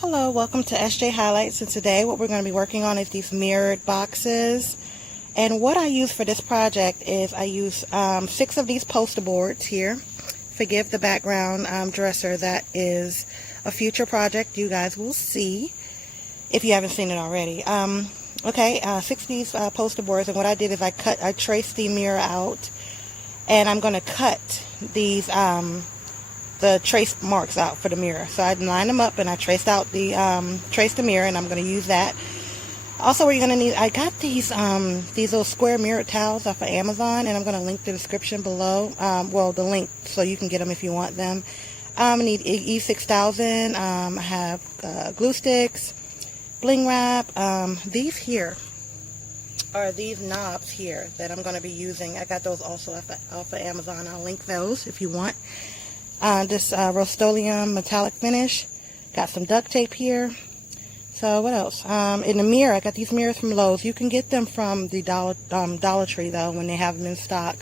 Hello, welcome to SJ Highlights, and today what we're going to be working on is these mirrored boxes. And what I use for this project is I use 6 of these poster boards here. Forgive the background dresser. That is a future project you guys will see if you haven't seen it already. 6 of these poster boards, and what I did is I traced the mirror out, and I'm going to cut these the trace marks out for the mirror. So I lined them up and I traced out the mirror, and I'm going to use that. Also, what you're going to need, I got these little square mirror towels off of Amazon, and I'm going to link the description below. The link so you can get them if you want them. I need E6000. I have glue sticks, bling wrap. These here are these knobs here that I'm going to be using. I got those also off of Amazon. I'll link those if you want. This Rust-Oleum metallic finish. Got some duct tape here. So what else? In the mirror, I got these mirrors from Lowe's. You can get them from the Dollar Tree though when they have them in stock.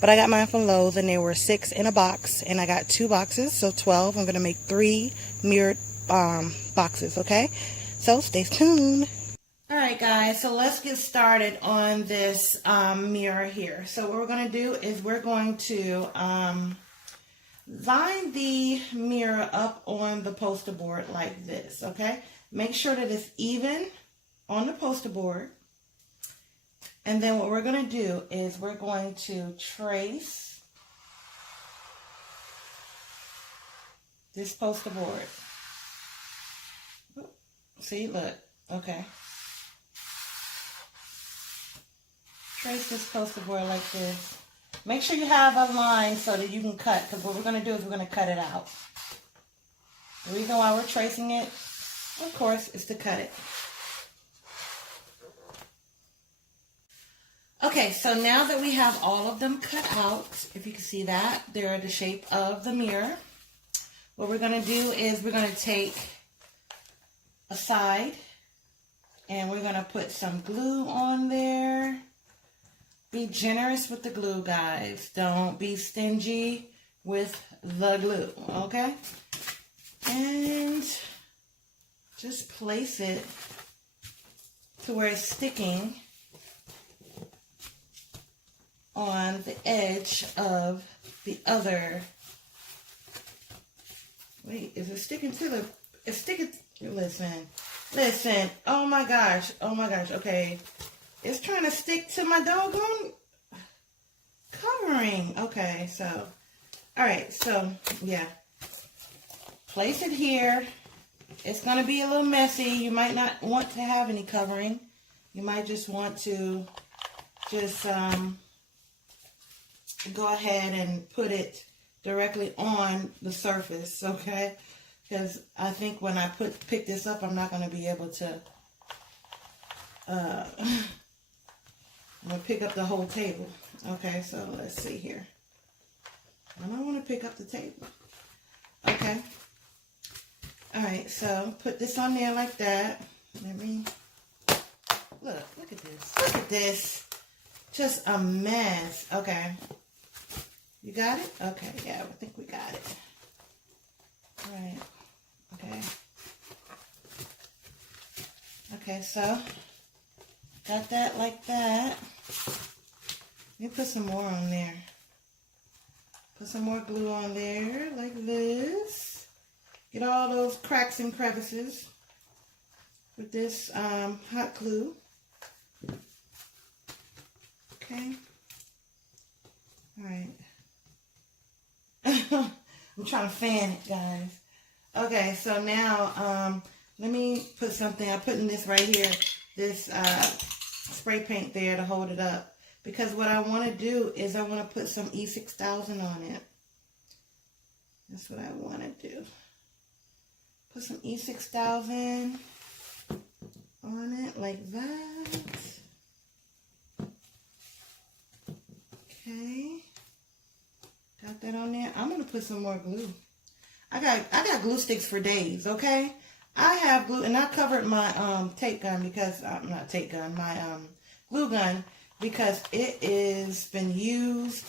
But I got mine from Lowe's, and they were 6 in a box, and I got 2 boxes, so 12. I'm gonna make 3 mirrored boxes. Okay, so stay tuned. Alright guys, so let's get started on this mirror here. So what we're going to do is we're going to line the mirror up on the poster board like this, okay? Make sure that it's even on the poster board. And then what we're going to do is we're going to trace this poster board. See, look, okay. Trace this poster board like this. Make sure you have a line so that you can cut, because what we're going to do is we're going to cut it out. The reason why we're tracing it, of course, is to cut it. Okay, so now that we have all of them cut out, if you can see that, they're the shape of the mirror. What we're going to do is we're going to take a side and we're going to put some glue on there. Be generous with the glue, guys. Don't be stingy with the glue, okay? And just place it to where it's sticking on the edge of the other. Wait, is it sticking to the, it's sticking, listen, oh my gosh, okay. It's trying to stick to my doggone covering. Okay, so, all right, so, yeah. Place it here. It's going to be a little messy. You might not want to have any covering. You might just want to just go ahead and put it directly on the surface, okay? Because I think when I pick this up, I'm not going to be able to I'm going to pick up the whole table. Okay, so let's see here. I don't want to pick up the table. Okay. Alright, so put this on there like that. Let me, look at this. Look at this. Just a mess. Okay. You got it? Okay, yeah, I think we got it. Alright. Okay. Okay, so got that like that. Let me put some more on there. Put some more glue on there like this. Get all those cracks and crevices with this hot glue. Okay. Alright. I'm trying to fan it, guys. Okay, so now let me put something. I'm putting this right here. This spray paint there to hold it up, because what I want to do is I want to put some E6000 on it. That's what I want to do. Put some E6000 on it like that. Okay, got that on there. I'm gonna put some more glue. I got glue sticks for days. Okay, I have glue, and I covered my tape gun because not tape gun, my glue gun, because it is been used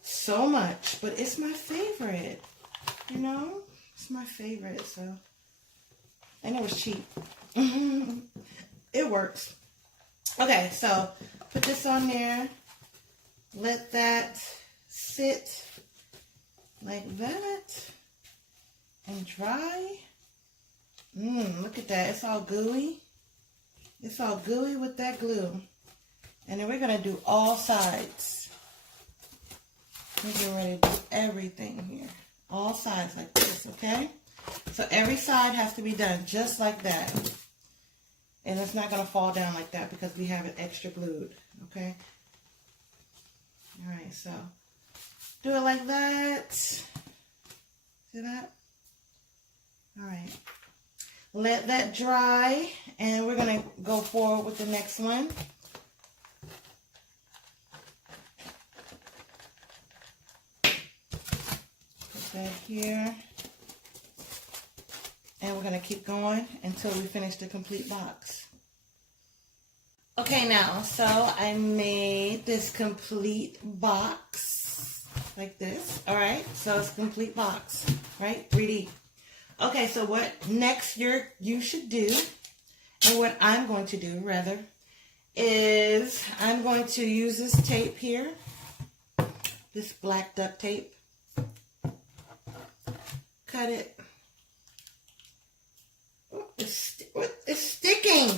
so much, but it's my favorite. You know, it's my favorite. So And it was cheap. It works. Okay, so put this on there. Let that sit like that and dry. Look at that. It's all gooey. It's all gooey with that glue. And then we're going to do all sides. We're getting ready to do everything here. All sides like this, okay? So every side has to be done just like that. And it's not going to fall down like that because we have it extra glued, okay? All right, so do it like that. See that? All right. Let that dry, and we're going to go forward with the next one. Put that here. And we're going to keep going until we finish the complete box. Okay, now, so I made this complete box like this. All right, so it's a complete box, right? 3D. Okay, so what next you should do, and what I'm going to do, rather, is I'm going to use this tape here, this black duct tape. Cut it. It's sticking.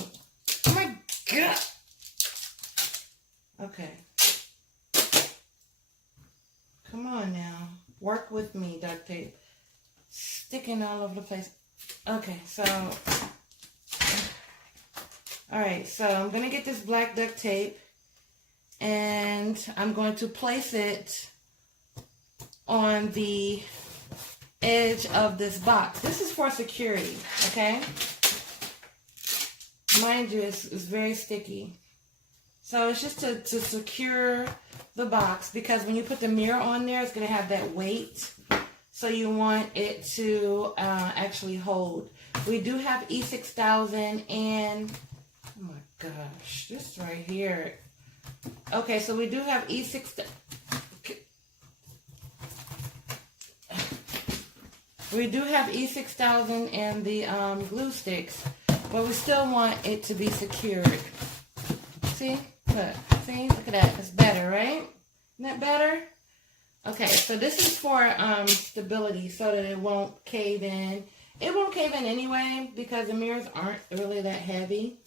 Oh my God. Okay. Come on now. Work with me, duct tape. Sticking all over the place. Okay, so. Alright, so I'm going to get this black duct tape. And I'm going to place it on the edge of this box. This is for security, okay? Mind you, it's very sticky. So it's just to secure the box, because when you put the mirror on there, it's going to have that weight. So you want it to actually hold. We do have E6000 and, oh my gosh, this right here. Okay, so we do have E6000. We do have E6000 and the glue sticks, but we still want it to be secured. See? Look. See? Look at that. It's better, right? Isn't that better? Okay, so this is for stability so that it won't cave in. It won't cave in anyway because the mirrors aren't really that heavy.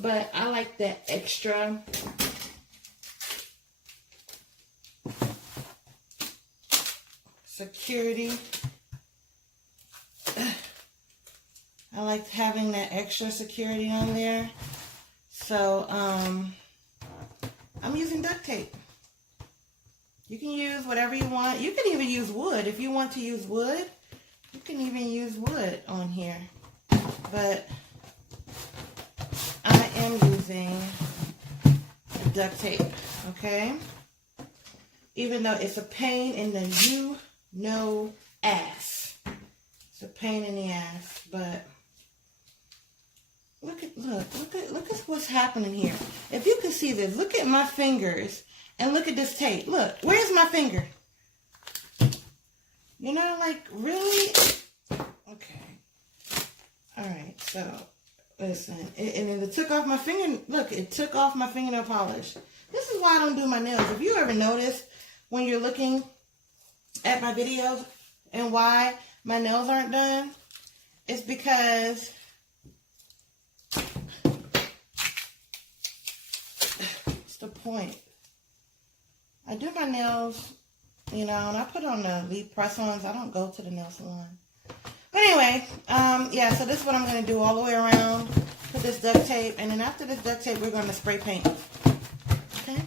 But I like that extra security. I like having that extra security on there. So, I'm using duct tape. You can use whatever you want. You can even use wood. If you want to use wood, you can even use wood on here. But I am using duct tape, okay? Even though it's a pain in the ass. It's a pain in the ass, but look at what's happening here. If you can see this, look at my fingers and look at this tape. Look, where's my finger? You know, like, really? Okay. All right, so listen, and it took off my finger. Look, it took off my fingernail polish. This is why I don't do my nails. If you ever notice when you're looking at my videos and why my nails aren't done, it's because it's the point. I do my nails, you know, and I put on the lead press-ons. I don't go to the nail salon. But anyway, yeah, so this is what I'm going to do all the way around. Put this duct tape, and then after this duct tape, we're going to spray paint. Okay?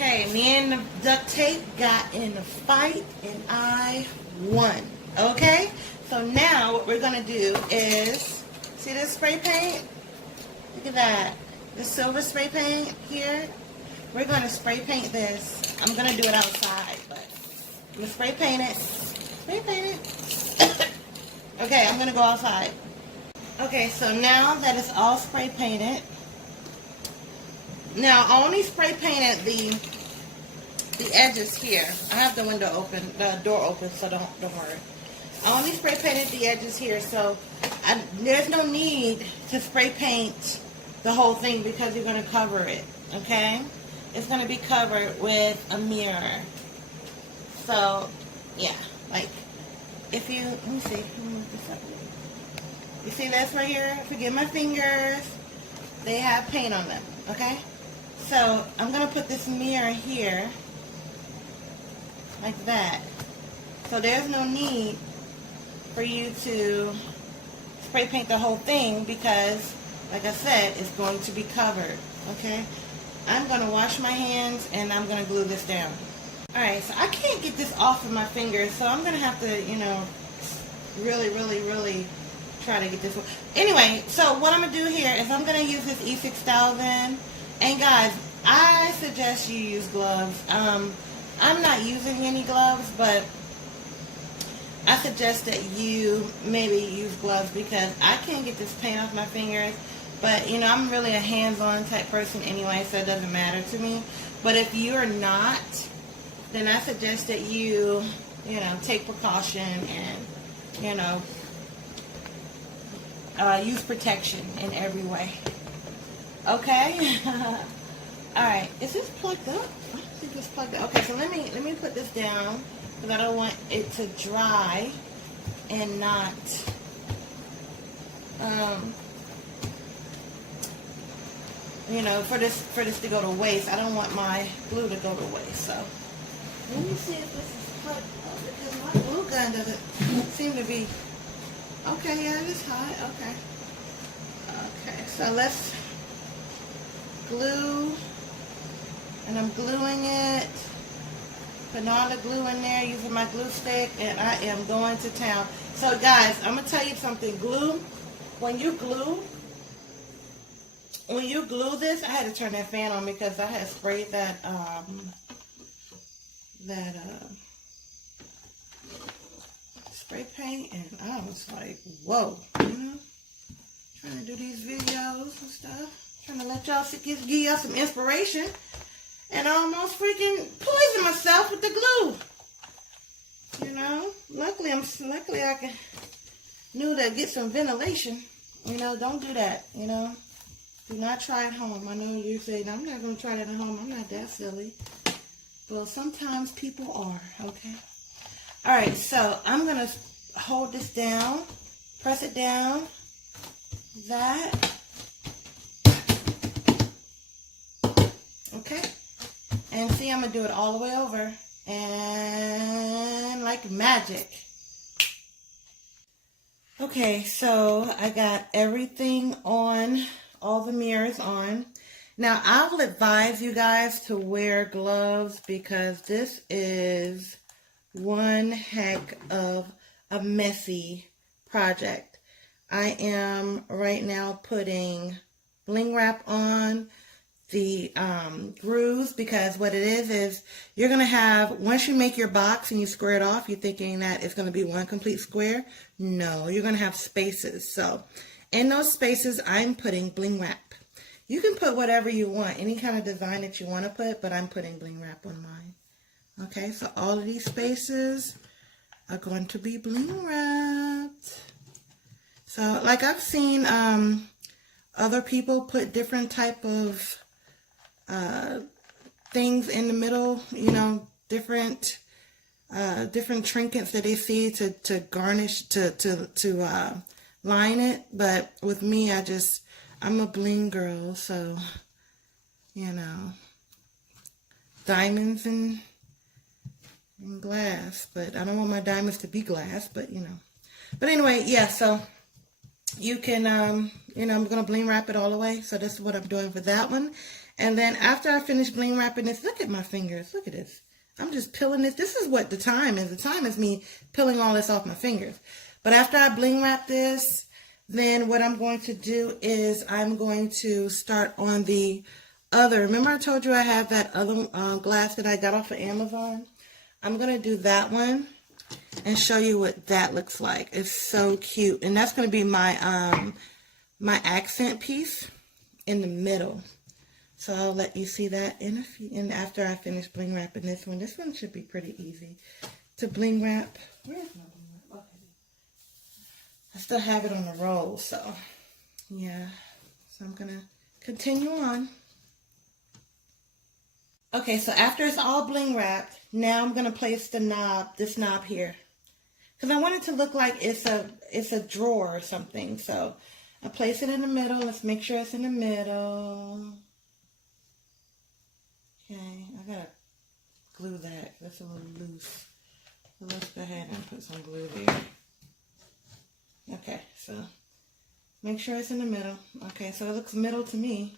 Okay, me and the duct tape got in a fight, and I won. Okay? So now what we're going to do is, see this spray paint? Look at that. The silver spray paint here. We're going to spray paint this. I'm going to do it outside, but I'm going to spray paint it. Spray paint it. Okay, I'm going to go outside. Okay, so now that it's all spray painted, now I only spray painted the edges here. I have the door open, so don't worry. I only spray painted the edges here, so there's no need to spray paint the whole thing because you're going to cover it, okay? It's going to be covered with a mirror. So, yeah, like, if you, let me see, let me move this up. You see this right here? Forgive my fingers. They have paint on them, okay? So, I'm going to put this mirror here, like that. So, there's no need for you to spray paint the whole thing because, like I said, it's going to be covered, okay? I'm going to wash my hands and I'm going to glue this down. Alright, so I can't get this off of my fingers, so I'm going to have to, you know, really try to get this one. Anyway, so what I'm going to do here is I'm going to use this E6000. And guys, I suggest you use gloves. I'm not using any gloves, but I suggest that you maybe use gloves because I can't get this paint off my fingers. But, you know, I'm really a hands-on type person anyway, so it doesn't matter to me. But if you're not, then I suggest that you know, take precaution and, you know, use protection in every way. Okay? Alright, is this plugged up? I don't think it's plugged up. Okay, so let me put this down because I don't want it to dry and not you know, for this to go to waste. I don't want my glue to go to waste. So let me see if this is plugged up because my glue gun doesn't seem to be. Okay, yeah, it is hot. Okay. Okay, so let's glue, and I'm gluing it. Putting all the glue in there, using my glue stick, and I am going to town. So guys, I'm gonna tell you something. Glue, when you glue this, I had to turn that fan on because I had sprayed that spray paint, and I was like, whoa, you know, trying to do these videos and stuff, trying to let y'all give y'all some inspiration. And I almost freaking poisoned myself with the glue. You know, luckily I knew to get some ventilation. You know, don't do that. You know, do not try at home. I know you say I'm not gonna try that at home. I'm not that silly. Well, sometimes people are. Okay. All right. So I'm gonna hold this down, press it down. That. Okay. And see, I'm going to do it all the way over. And like magic. Okay, so I got everything on, all the mirrors on. Now, I will advise you guys to wear gloves because this is one heck of a messy project. I am right now putting bling wrap on the grooves because what it is you're going to have, once you make your box and you square it off, you're thinking that it's going to be one complete square. No, you're going to have spaces. So in those spaces, I'm putting bling wrap. You can put whatever you want, any kind of design that you want to put, but I'm putting bling wrap on mine. Okay, so all of these spaces are going to be bling wrapped. So like I've seen other people put different type of things in the middle, you know, different trinkets that they see to garnish, to line it. But with me, I'm a bling girl, so, you know, diamonds and glass, but I don't want my diamonds to be glass, but, you know. But anyway, yeah, so you can, you know, I'm going to bling wrap it all the way. So this is what I'm doing for that one. And then after I finish bling wrapping this, look at my fingers. Look at this. I'm just peeling this. This is what the time is. The time is me peeling all this off my fingers. But after I bling wrap this, then what I'm going to do is I'm going to start on the other. Remember I told you I have that other glass that I got off of Amazon? I'm going to do that one and show you what that looks like. It's so cute. And that's going to be my my accent piece in the middle. So I'll let you see that in a few, and after I finish bling wrapping this one. This one should be pretty easy to bling wrap. Where's my bling wrap? I still have it on the roll, so yeah. So I'm gonna continue on. Okay, so after it's all bling wrapped, now I'm gonna place the knob, this knob here, because I want it to look like it's a drawer or something. So I place it in the middle. Let's make sure it's in the middle. Okay, I gotta glue that. That's a little loose. So let's go ahead and put some glue there. Okay, so make sure it's in the middle. Okay, so it looks middle to me.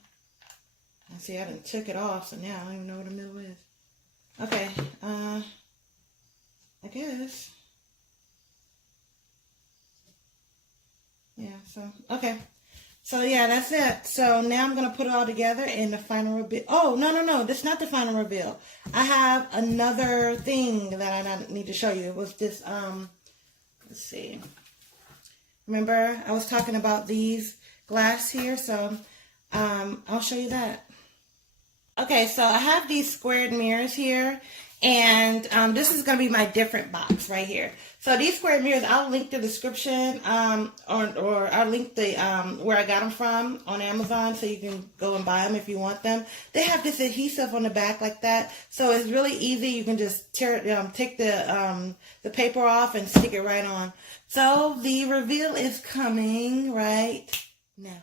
I see I done took it off, so now I don't even know what the middle is. Okay, I guess. Yeah, so, okay. So, yeah, that's it. So, now I'm going to put it all together in the final reveal. Oh, no. This is not the final reveal. I have another thing that I need to show you. It was this, let's see. Remember, I was talking about these glass here, so I'll show you that. Okay, so I have these squared mirrors here, and this is going to be my different box right here. So these squared mirrors, I'll link the description, or I'll link the where I got them from on Amazon, so you can go and buy them if you want them. They have this adhesive on the back like that, so it's really easy. You can just take the paper off and stick it right on. So the reveal is coming right now.